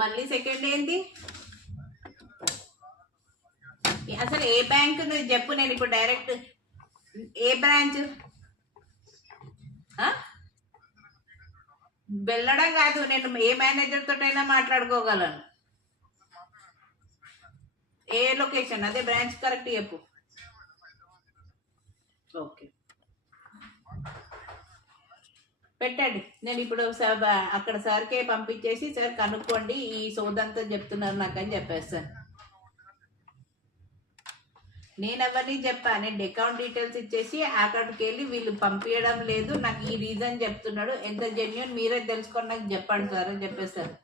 మళ్ళీ సెకండ్ ఏంటి? అసలు ఏ బ్యాంక్ చెప్పు, నేను ఇప్పుడు డైరెక్ట్ ఏ బ్రాంచ్? వెళ్ళడం కాదు, నేను ఏ మేనేజర్ తోటైనా మాట్లాడుకోగలను. ఏ లొకేషన్? అదే బ్రాంచ్ కరెక్ట్ చెప్పు. ఓకే, పెట్టండి. నేను ఇప్పుడు అక్కడ సార్కే పంపించేసి, సార్ కనుక్కోండి ఈ సోదంతా చెప్తున్నారు నాకు అని చెప్పేస్తాను. నేను ఎవరిని చెప్పా, నేను అకౌంట్ డీటెయిల్స్ ఇచ్చేసి అక్కడికి వెళ్ళి వీళ్ళు పంపించడం లేదు, నాకు ఈ రీజన్ చెప్తున్నాడు, ఎంత జెన్యున్ మీరే తెలుసుకొని నాకు చెప్పండి సార్ అని చెప్పేస్తారు.